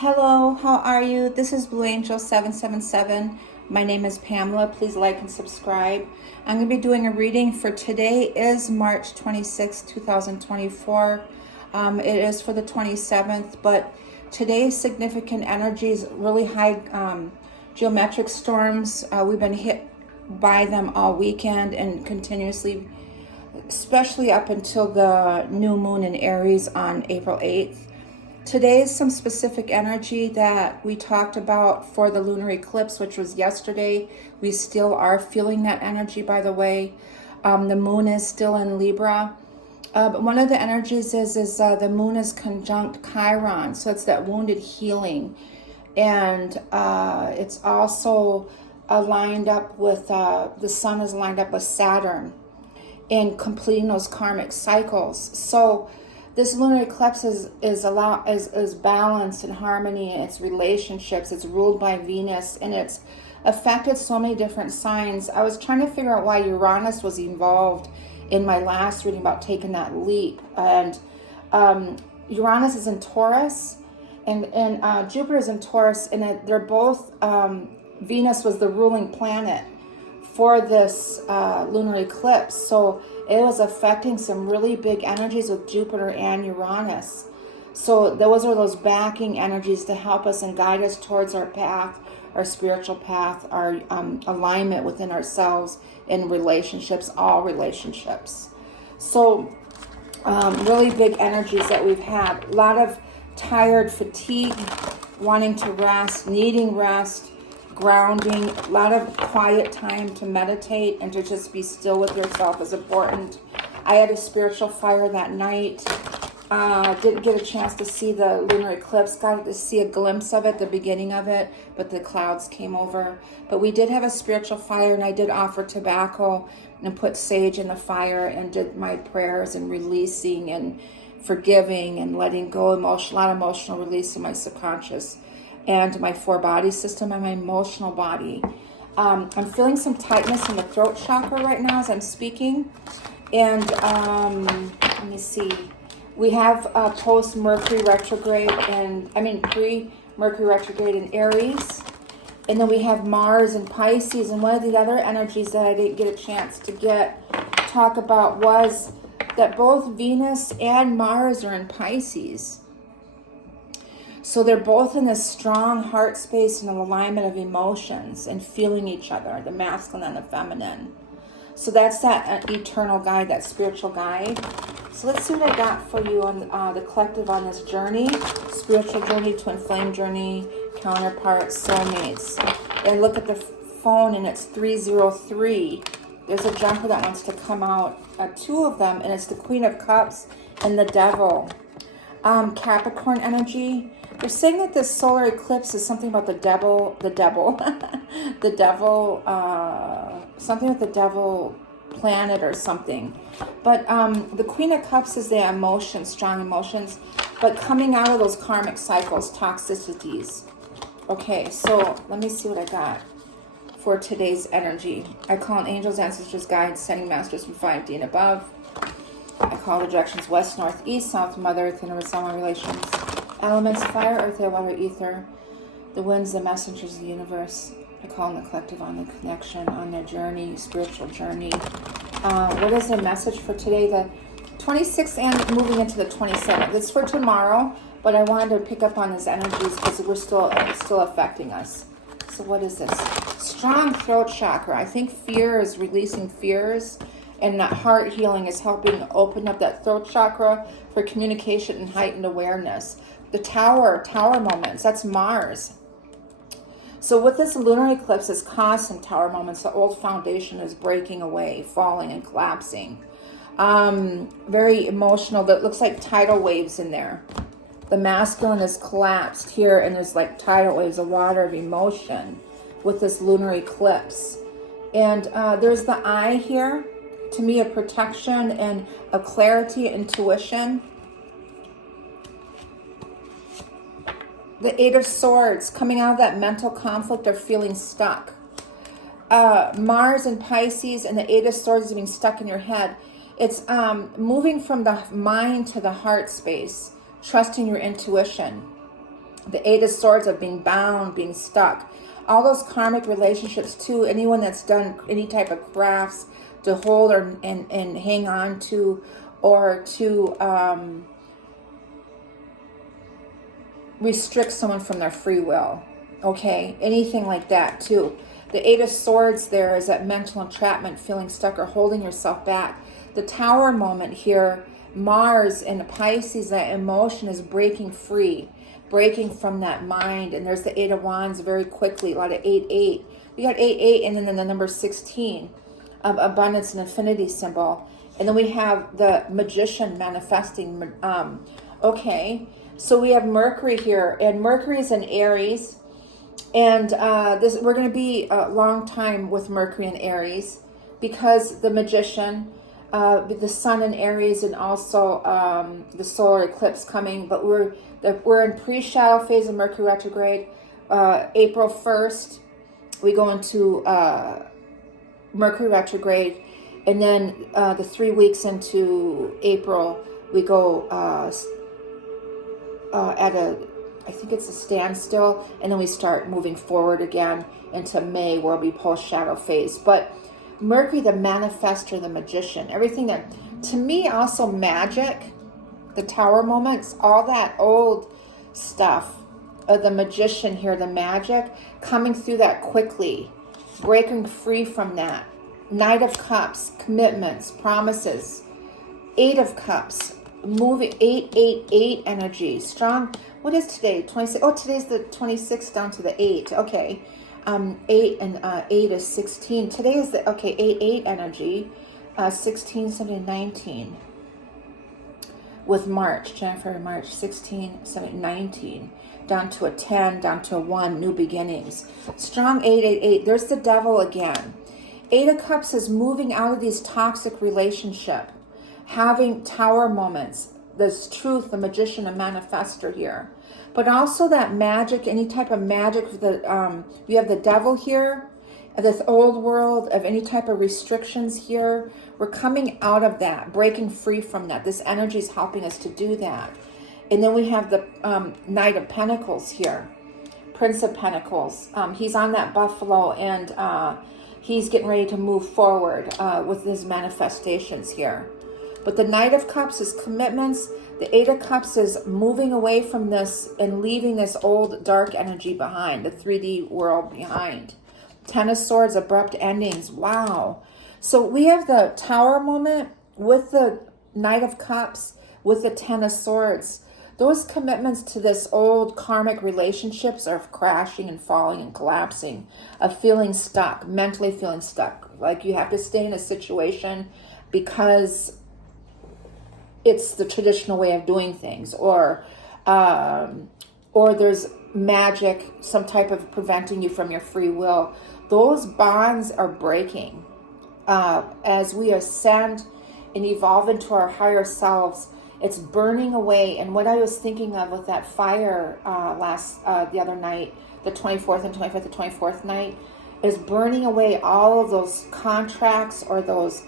Hello, how are you? This is Blue Angel 777. My name is Pamela. Please like and subscribe. I'm going to be doing a reading for today is March 26, 2024. It is for the 27th, but today's significant energies, really high geometric storms. We've been hit by them all weekend and continuously, especially up until the new moon in Aries on April 8th. Today is some specific energy that we talked about for the lunar eclipse, which was yesterday. We still are feeling that energy, by the way. The moon is still in Libra. But one of the energies is the moon is conjunct Chiron. So it's that wounded healing. And it's also lined up with, the sun is lined up with Saturn in completing those karmic cycles. So this lunar eclipse is balanced in harmony in its relationships. It's ruled by Venus, and it's affected so many different signs. I was trying to figure out why Uranus was involved in my last reading about taking that leap. And Uranus is in Taurus, and Jupiter is in Taurus, and they're both, Venus was the ruling planet for this lunar eclipse. So it was affecting some really big energies with Jupiter and Uranus. So those are those backing energies to help us and guide us towards our path, our spiritual path, our alignment within ourselves in relationships, all relationships. So really big energies that we've had. A lot of tired, fatigue, wanting to rest, needing rest, grounding, a lot of quiet time to meditate and to just be still with yourself is important. I had a spiritual fire that night. Didn't get a chance to see the lunar eclipse. Got to see a glimpse of it, the beginning of it, but the clouds came over. But we did have a spiritual fire, and I did offer tobacco and put sage in the fire and did my prayers and releasing and forgiving and letting go. A lot of emotional release in my subconscious and my four body system and my emotional body. I'm feeling some tightness in the throat chakra right now as I'm speaking. And let me see. We have post-Mercury retrograde pre-Mercury retrograde in Aries. And then we have Mars in Pisces. And one of the other energies that I didn't get a chance to talk about was that both Venus and Mars are in Pisces. So they're both in this strong heart space and an alignment of emotions and feeling each other, the masculine and the feminine. So that's that eternal guide, that spiritual guide. So let's see what I got for you on the collective on this journey. Spiritual journey, twin flame journey, counterparts, soulmates. And look at the phone and it's 303. There's a jumper that wants to come out, two of them, and it's the Queen of Cups and the Devil. Capricorn energy. They're saying that this solar eclipse is something about the devil, something with the devil planet or something. But the Queen of Cups is the emotions, strong emotions, but coming out of those karmic cycles, toxicities. Okay, so let me see what I got for today's energy. I call on angels, ancestors, guides, sending masters from 5D and above. I call the directions west, north, east, south, Mother Earth, universe, all my relations. Elements, fire, earth, air, water, ether. The winds, the messengers of the universe. I call on the collective on the connection, on their journey, spiritual journey. What is the message for today? The 26th and moving into the 27th. It's for tomorrow, but I wanted to pick up on these energies because it's still affecting us. So what is this? Strong throat chakra. I think fear is releasing fears. And that heart healing is helping open up that throat chakra for communication and heightened awareness. The tower moments, that's Mars. So with this lunar eclipse, it's caused some tower moments. The old foundation is breaking away, falling and collapsing. Very emotional. That looks like tidal waves in there. The masculine is collapsed here, and there's like tidal waves of water of emotion with this lunar eclipse. And there's the eye here. To me, a protection and a clarity, intuition. The Eight of Swords, coming out of that mental conflict or feeling stuck. Mars and Pisces and the Eight of Swords is being stuck in your head. It's moving from the mind to the heart space, trusting your intuition. The Eight of Swords of being bound, being stuck. All those karmic relationships too. Anyone that's done any type of crafts to hold or and hang on to, or to restrict someone from their free will. Okay, anything like that too. The Eight of Swords there is that mental entrapment, feeling stuck or holding yourself back. The Tower moment here, Mars and Pisces, that emotion is breaking free, breaking from that mind. And there's the Eight of Wands very quickly, a lot of 8-8. We got 8-8 and then the number 16 of abundance and infinity symbol. And then we have the Magician manifesting. Okay, so we have Mercury here, and Mercury is in Aries. And this we're going to be a long time with Mercury in Aries, because the Magician, the Sun in Aries, and also the solar eclipse coming. But we're in pre-shadow phase of Mercury retrograde. April 1st, we go into Mercury retrograde, and then the 3 weeks into April, we go I think it's a standstill, and then we start moving forward again into May, where we'll be post-shadow phase. But Mercury, the manifestor, the magician, everything that, to me, also magic, the Tower moments, all that old stuff, the magician here, the magic, coming through that quickly, breaking free from that. Knight of Cups, commitments, promises. Eight of Cups, moving, 8-8-8 energy, strong. What is today? 26. Oh, today's the 26th down to the 8. Okay. 8 and 8 is 16. Today is the, okay, 8-8 energy. 16, 17, 19. With March, January, March, 16, 17, 19. Down to a 10, down to a 1, new beginnings. Strong 8-8-8. There's the devil again. 8 of Cups is moving out of these toxic relationship. Having Tower moments. There's truth, the magician, a manifestor here. But also that magic, any type of magic. You have the devil here, this old world of any type of restrictions here. We're coming out of that, breaking free from that. This energy is helping us to do that. And then we have the Knight of Pentacles here, Prince of Pentacles. He's on that buffalo, and he's getting ready to move forward with his manifestations here. But the Knight of Cups is commitments. The Eight of Cups is moving away from this and leaving this old dark energy behind, the 3D world behind. Ten of Swords, abrupt endings. Wow. So we have the Tower moment with the Knight of Cups, with the Ten of Swords. Those commitments to this old karmic relationships are crashing and falling and collapsing, of feeling stuck, mentally feeling stuck. Like you have to stay in a situation because it's the traditional way of doing things, or there's magic, some type of preventing you from your free will. Those bonds are breaking as we ascend and evolve into our higher selves. It's burning away. And what I was thinking of with that fire the other night, the 24th and 25th, the 24th night, is burning away all of those contracts or those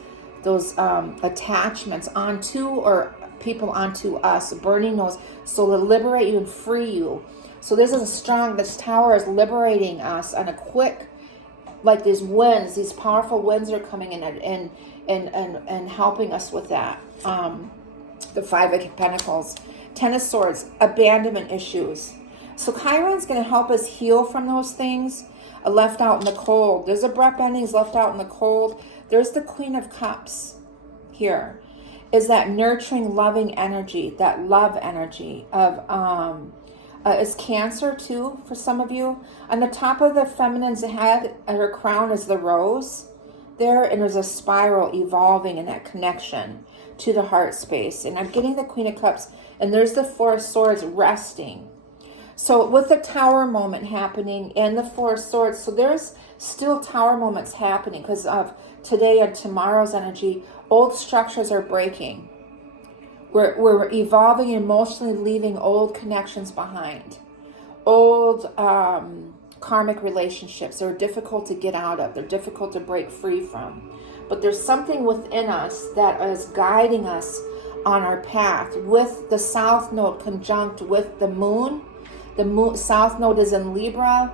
attachments onto, or people onto us, burning those, so to liberate you and free you. So this Tower is liberating us on a quick, like these winds, these powerful winds are coming in and helping us with that. The Five of Pentacles, Ten of Swords, abandonment issues. So Chiron's going to help us heal from those things. Left out in the cold. There's abrupt endings, left out in the cold. There's the Queen of Cups here. Is that nurturing, loving energy, that love energy of, is Cancer too for some of you. On the top of the feminine's head, her crown is the rose there, and there's a spiral evolving in that connection to the heart space. And I'm getting the Queen of Cups, and there's the Four of Swords resting. So with the Tower moment happening and the Four of Swords, so there's still Tower moments happening because of today and tomorrow's energy. Old structures are breaking. We're evolving, emotionally leaving old connections behind. Old karmic relationships are difficult to get out of. They're difficult to break free from. But there's something within us that is guiding us on our path. With the South Node conjunct with the Moon, The moon, South Node is in Libra.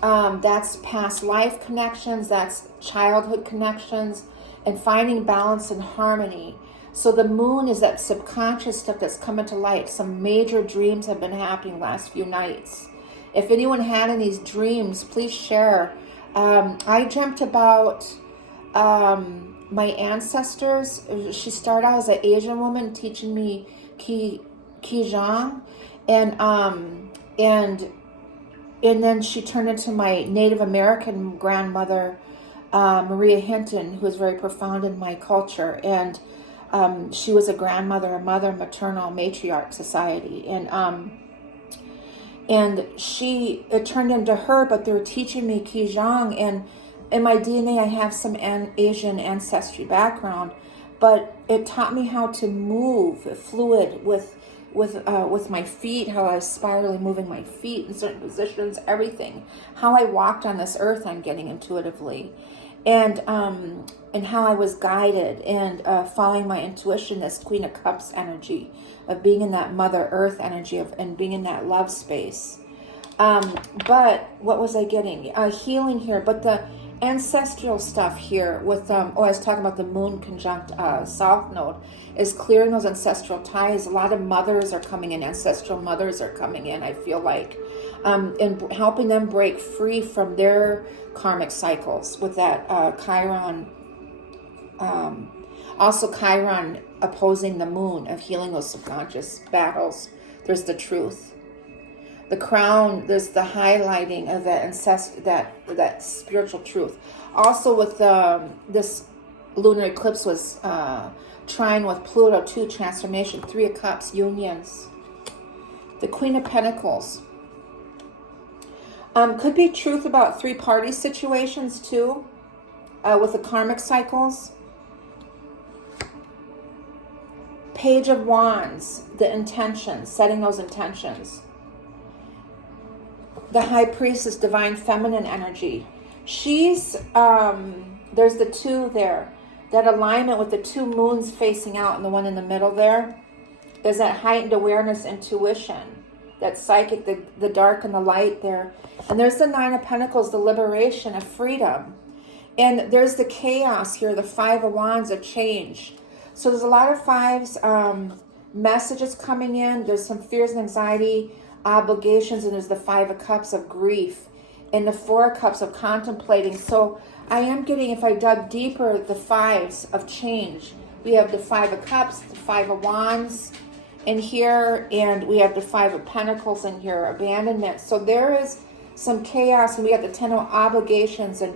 That's past life connections, that's childhood connections, and finding balance and harmony. So the moon is that subconscious stuff that's coming to light. Some major dreams have been happening last few nights. If anyone had any dreams, please share. I dreamt about my ancestors. She started out as an Asian woman teaching me Qigong, and then she turned into my Native American grandmother, Maria Hinton, who is very profound in my culture. And she was a grandmother, a mother, maternal matriarch society. And it turned into her, but they were teaching me Qigong. And in my DNA, I have some Asian ancestry background, but it taught me how to move fluid with my feet, how I was spirally moving my feet in certain positions, everything. How I walked on this earth, I'm getting intuitively. And how I was guided and following my intuition, this Queen of Cups energy of being in that Mother Earth energy and being in that love space. But what was I getting? Healing here, but the ancestral stuff here with, I was talking about the moon conjunct South Node, is clearing those ancestral ties. A lot of mothers are coming in, ancestral mothers are coming in, I feel like, and helping them break free from their karmic cycles with that Chiron. Also Chiron opposing the moon, of healing those subconscious battles. There's the truth. The crown, there's the highlighting of that spiritual truth. Also with this lunar eclipse was trine with Pluto, 2, transformation, 3 of Cups, unions. The Queen of Pentacles. Could be truth about 3-party situations too, with the karmic cycles. Page of Wands, the intentions, setting those intentions. The High Priestess, divine feminine energy. She's, there's the 2 there. That alignment with the 2 moons facing out and the one in the middle there. There's that heightened awareness, intuition. That psychic, the dark and the light there. And there's the 9 of Pentacles, the liberation of freedom. And there's the chaos here, the 5 of Wands, of change. So there's a lot of 5s, messages coming in. There's some fears and anxiety, obligations, and there's the 5 of Cups of grief. And the 4 of Cups of contemplating. So I am getting, if I dug deeper, the 5s of change. We have the 5 of Cups, the 5 of Wands in here, and we have the 5 of Pentacles in here, abandonment. So there is some chaos, and we have the 10 of obligations and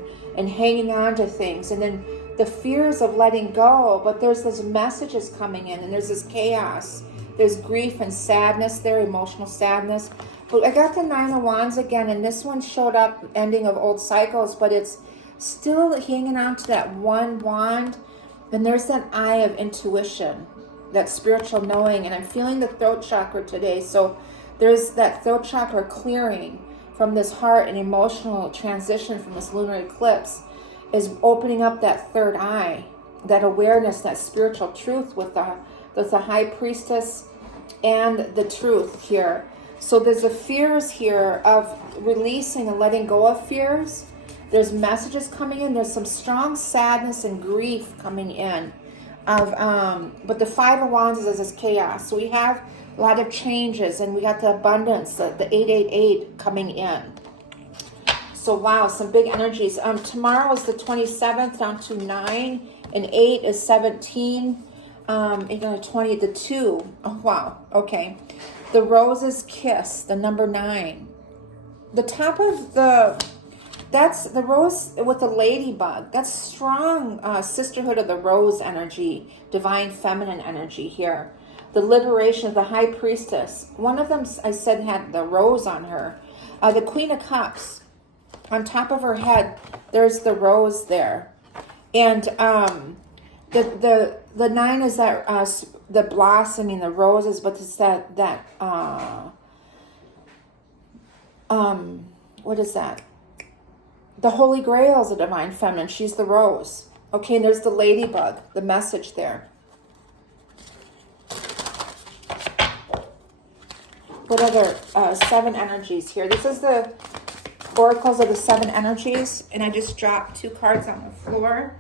hanging on to things, and then the fears of letting go. But there's those messages coming in, and there's this chaos. There's grief and sadness there, emotional sadness. But I got the 9 of Wands again, and this one showed up, ending of old cycles, but it's still hanging on to that one wand. And there's that eye of intuition, that spiritual knowing. And I'm feeling the throat chakra today. So there's that throat chakra clearing from this heart and emotional transition from this lunar eclipse is opening up that third eye, that awareness, that spiritual truth with the High Priestess and the truth here. So there's the fears here of releasing and letting go of fears. There's messages coming in. There's some strong sadness and grief coming in. But the 5 of Wands is this chaos. So we have a lot of changes, and we got the abundance, the 888 coming in. So wow, some big energies. Tomorrow is the 27th, down to 9, and 8 is 17. And 20, the 2. Oh wow, okay. The Rose's Kiss, the number 9. The top of that's the rose with the ladybug. That's strong sisterhood of the rose energy, divine feminine energy here. The liberation of the High Priestess. One of them, I said, had the rose on her. The Queen of Cups. On top of her head, there's the rose there. And the 9 is that the blossoming, the roses, but it's that what is that? The Holy Grail is the divine feminine. She's the rose. Okay, and there's the ladybug, the message there. What other 7 energies here? This is the oracles of the 7 energies, and I just dropped 2 cards on the floor.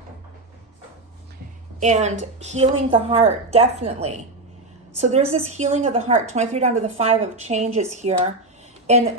And healing the heart, definitely. So there's this healing of the heart, 23 down to the 5 of changes here. And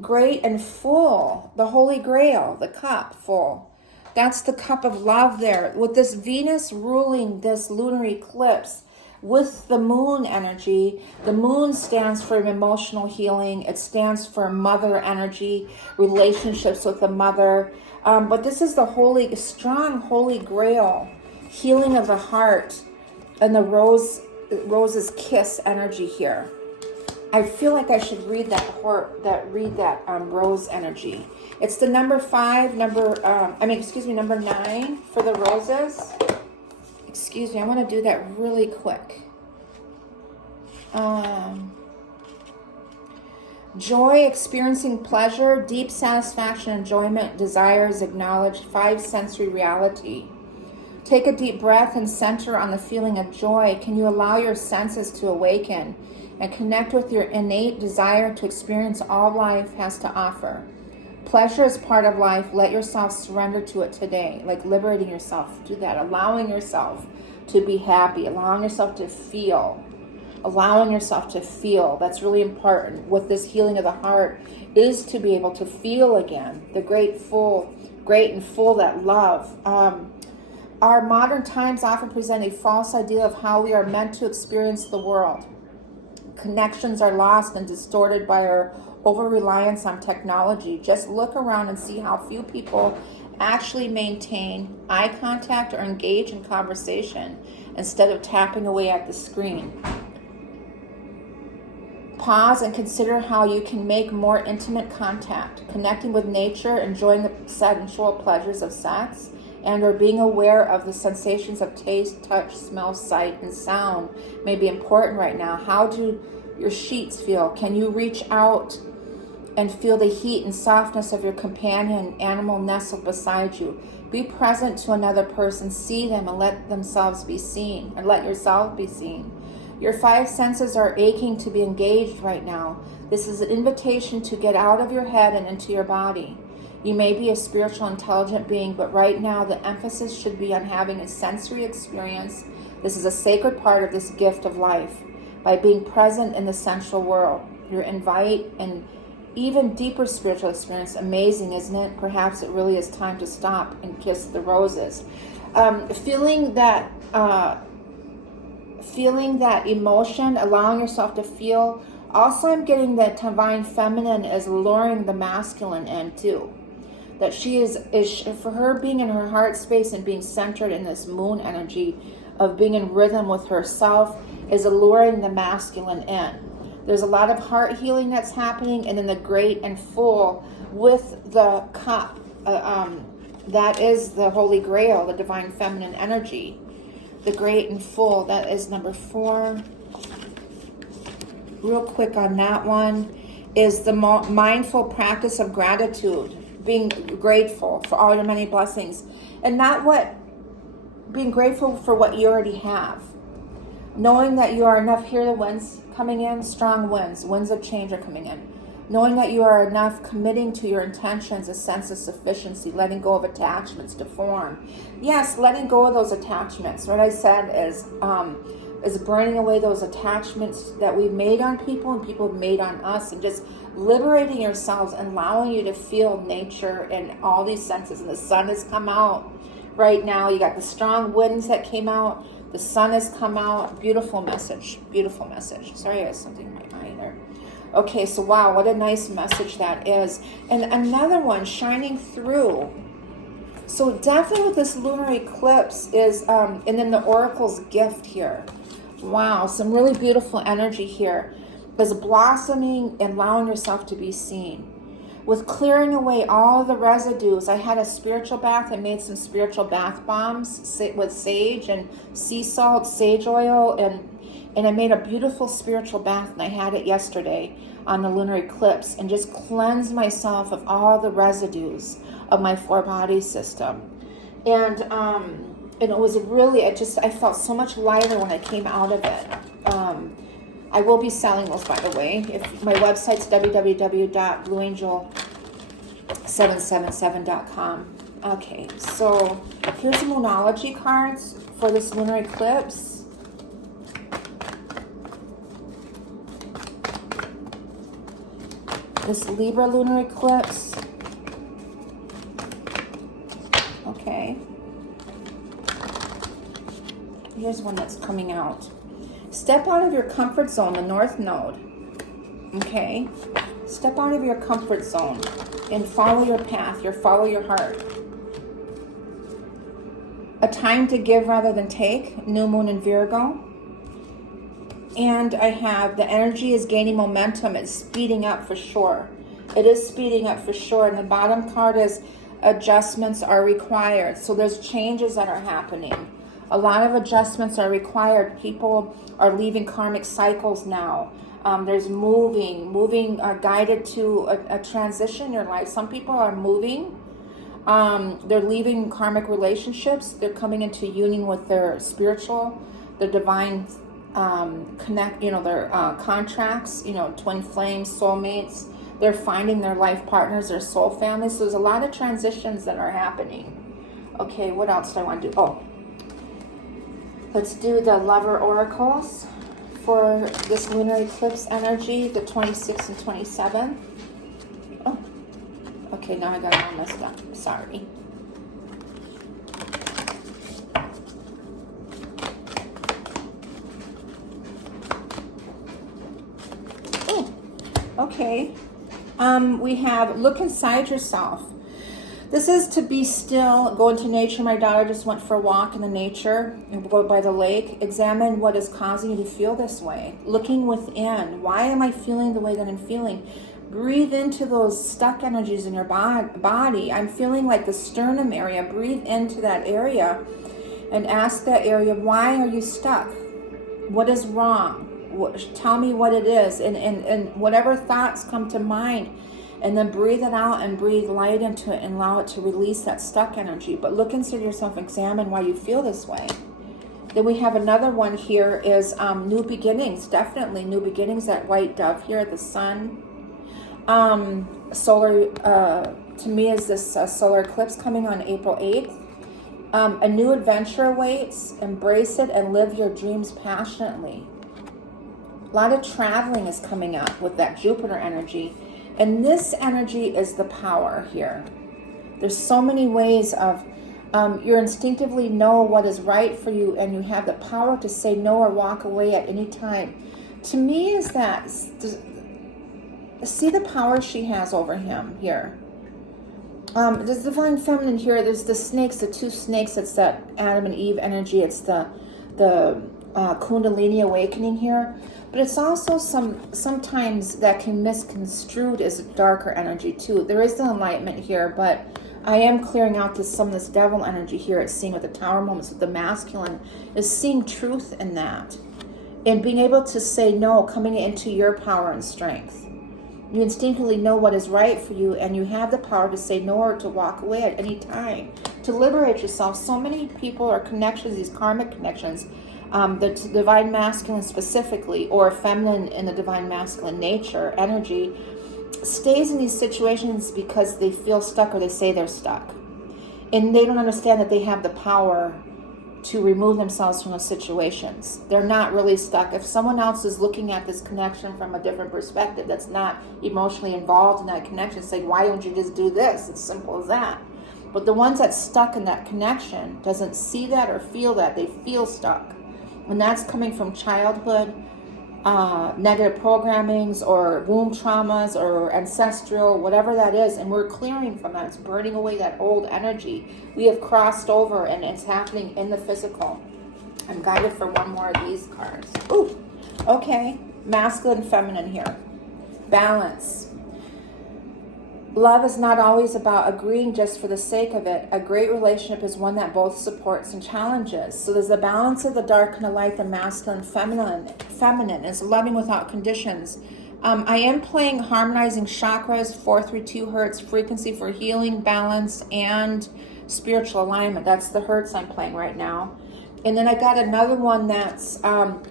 great and full, the Holy Grail, the cup full. That's the cup of love there. With this Venus ruling this lunar eclipse, with the moon energy, the moon stands for emotional healing. It stands for mother energy, relationships with the mother. But this is the strong Holy Grail, healing of the heart, and the rose's kiss energy here. I feel like I should read that rose energy. It's the number 9 for the roses. Excuse me, I want to do that really quick. Joy, experiencing pleasure, deep satisfaction, enjoyment, desires, acknowledged, 5 sensory reality. Take a deep breath and center on the feeling of joy. Can you allow your senses to awaken and connect with your innate desire to experience all life has to offer? Pleasure is part of life. Let yourself surrender to it today, like liberating yourself. Do that, allowing yourself to be happy, allowing yourself to feel. That's really important. With this healing of the heart is to be able to feel again, the great and full that love. Our modern times often present a false idea of how we are meant to experience the world. Connections are lost and distorted by our over-reliance on technology. Just look around and see how few people actually maintain eye contact or engage in conversation instead of tapping away at the screen. Pause and consider how you can make more intimate contact, connecting with nature, enjoying the sensual pleasures of sex, and or being aware of the sensations of taste, touch, smell, sight, and sound may be important right now. How do your sheets feel? Can you reach out and feel the heat and softness of your companion animal nestled beside you? Be present to another person, see them, and let themselves be seen, and let yourself be seen. Your 5 senses are aching to be engaged right now. This is an invitation to get out of your head and into your body. You may be a spiritual, intelligent being, but right now the emphasis should be on having a sensory experience. This is a sacred part of this gift of life. By being present in the sensual world, you invite an even deeper spiritual experience. Amazing, isn't it? Perhaps it really is time to stop and kiss the roses. Feeling that emotion, allowing yourself to feel. Also, I'm getting that divine feminine is luring the masculine in too. That she is for her being in her heart space and being centered in this moon energy of being in rhythm with herself is alluring the masculine in. There's a lot of heart healing that's happening, and then the great and full with the cup. That is the Holy Grail, the divine feminine energy. The great and full, that is number 4. Real quick on that one is the mindful practice of gratitude. Being grateful for all your many blessings, and being grateful for what you already have. Knowing that you are enough. Here the winds coming in, strong winds of change are coming in. Knowing that you are enough, committing to your intentions, a sense of sufficiency, letting go of attachments to form. Yes, letting go of those attachments. What I said is burning away those attachments that we've made on people and people have made on us, and just liberating yourselves and allowing you to feel nature and all these senses. And the sun has come out right now. You got the strong winds that came out. The sun has come out. Beautiful message. Beautiful message. Sorry, I have something in my eye there. Okay, so wow, what a nice message that is. And another one shining through. So definitely with this lunar eclipse is, and then the oracle's gift here. Wow, some really beautiful energy here. Is blossoming and allowing yourself to be seen. With clearing away all the residues. I had a spiritual bath. I made some spiritual bath bombs with sage and sea salt, sage oil, and I made a beautiful spiritual bath, and I had it yesterday on the lunar eclipse, and just cleansed myself of all the residues of my 4-body system. And it was really, I felt so much lighter when I came out of it. I will be selling those, by the way. If my website's www.blueangel777.com. Okay, so here's the Moonology cards for this lunar eclipse. This Libra lunar eclipse. Okay. Here's one that's coming out. Step out of your comfort zone, the North Node. Okay. Step out of your comfort zone and follow your path, follow your heart. A time to give rather than take, New Moon in Virgo. And I have the energy is gaining momentum. It's speeding up for sure. It is speeding up for sure. And the bottom card is adjustments are required. So there's changes that are happening. A lot of adjustments are required. People are leaving karmic cycles now. There's moving guided to a transition in your life. Some people are moving. They're leaving karmic relationships. They're coming into union with their spiritual, their divine their contracts, twin flames, soulmates. They're finding their life partners, their soul families. So there's a lot of transitions that are happening. Okay, what else do I want to do? Oh, let's do the lover oracles for this lunar eclipse energy, the 26th and 27th. Oh, okay, now I got it all messed up. Sorry. Okay, we have look inside yourself. This is to be still, go into nature. My daughter just went for a walk in the nature and go by the lake. Examine what is causing you to feel this way. Looking within. Why am I feeling the way that I'm feeling? Breathe into those stuck energies in your body. I'm feeling like the sternum area. Breathe into that area and ask that area, why are you stuck? What is wrong? Tell me what it is, and whatever thoughts come to mind, and then breathe it out and breathe light into it and allow it to release that stuck energy. But look inside yourself, examine why you feel this way. Then we have another one here is new beginnings. Definitely new beginnings. That white dove here, the sun. Solar, to me, is this solar eclipse coming on April 8th. A new adventure awaits. Embrace it and live your dreams passionately. A lot of traveling is coming up with that Jupiter energy. And this energy is the power here. There's so many ways of, you instinctively know what is right for you, and you have the power to say no or walk away at any time. To me, is that, see the power she has over him here. There's divine feminine here. There's the snakes, the two snakes. It's that Adam and Eve energy. It's the Kundalini awakening here. But it's also sometimes that can misconstrued as darker energy too. There is the enlightenment here, but I am clearing out some of this devil energy here. It's seeing with the tower moments with the masculine, is seeing truth in that. And being able to say no, coming into your power and strength. You instinctively know what is right for you, and you have the power to say no or to walk away at any time, to liberate yourself. So many people are connections, these karmic connections, the divine masculine specifically, or feminine in the divine masculine nature, energy, stays in these situations because they feel stuck or they say they're stuck. And they don't understand that they have the power to remove themselves from those situations. They're not really stuck. If someone else is looking at this connection from a different perspective that's not emotionally involved in that connection, saying, why don't you just do this? It's simple as that. But the ones that's stuck in that connection doesn't see that or feel that. They feel stuck. And that's coming from childhood, negative programmings or womb traumas or ancestral, whatever that is. And we're clearing from that. It's burning away that old energy. We have crossed over, and it's happening in the physical. I'm guided for one more of these cards. Ooh, okay. Masculine, feminine here. Balance. Love is not always about agreeing just for the sake of it. A great relationship is one that both supports and challenges. So there's the balance of the dark and the light, the masculine, feminine is loving without conditions. I am playing harmonizing chakras, 432 hertz frequency for healing, balance, and spiritual alignment. That's the hertz I'm playing right now. And then I got another one that's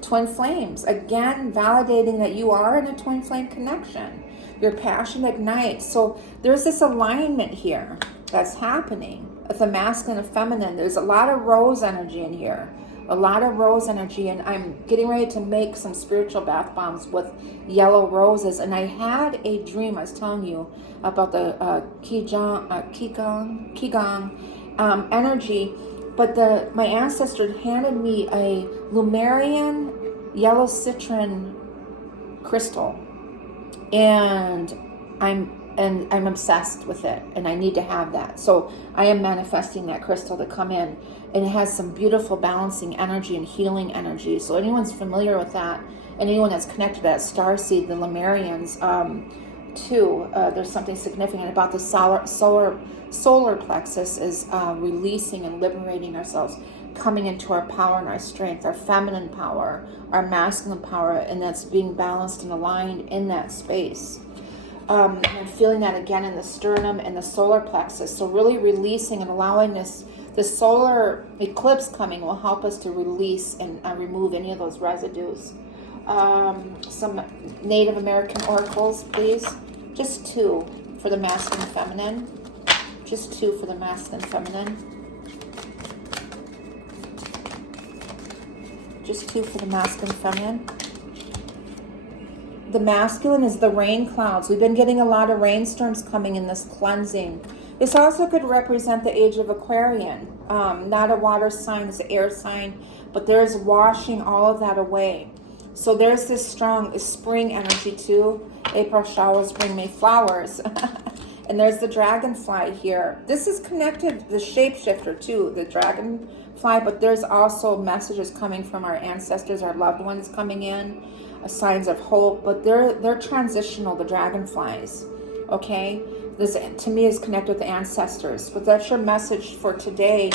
twin flames. Again, validating that you are in a twin flame connection. Your passion ignites. So there's this alignment here that's happening with the masculine and feminine. There's a lot of rose energy in here. A lot of rose energy. And I'm getting ready to make some spiritual bath bombs with yellow roses. And I had a dream, I was telling you, about the Qigong energy. But my ancestor handed me a Lumerian yellow citron crystal, and I'm obsessed with it, and I need to have that. So I am manifesting that crystal to come in, and it has some beautiful balancing energy and healing energy. So anyone's familiar with that, and anyone that's connected to that starseed, the Lemurians, too, there's something significant about the solar plexus is releasing and liberating ourselves, coming into our power and our strength, our feminine power, our masculine power, and that's being balanced and aligned in that space. And I'm feeling that again in the sternum and the solar plexus. So really releasing and allowing the solar eclipse coming will help us to release and remove any of those residues. Some Native American oracles, please. Just 2 for the masculine and feminine. Just 2 for the masculine and feminine. Just 2 for the masculine and feminine. The masculine is the rain clouds. We've been getting a lot of rainstorms coming in this cleansing. This also could represent the age of Aquarian. Not a water sign, it's an air sign, but there's washing all of that away. So there's this strong spring energy too. April showers bring May flowers. And there's the dragonfly here. This is connected to the shapeshifter too, the dragonfly, but there's also messages coming from our ancestors, our loved ones coming in, signs of hope, but they're transitional, the dragonflies, okay? This to me is connected with the ancestors, but that's your message for today.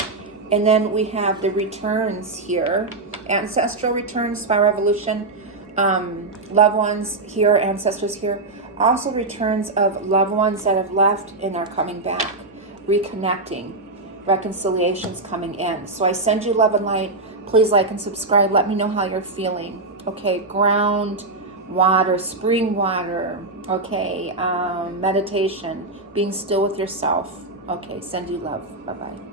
And then we have the returns here, ancestral returns by revolution, loved ones here, ancestors here. Also returns of loved ones that have left and are coming back, reconnecting, reconciliations coming in. So I send you love and light. Please like and subscribe. Let me know how you're feeling. Okay, ground, water, spring water. Okay, meditation, being still with yourself. Okay, send you love. Bye-bye.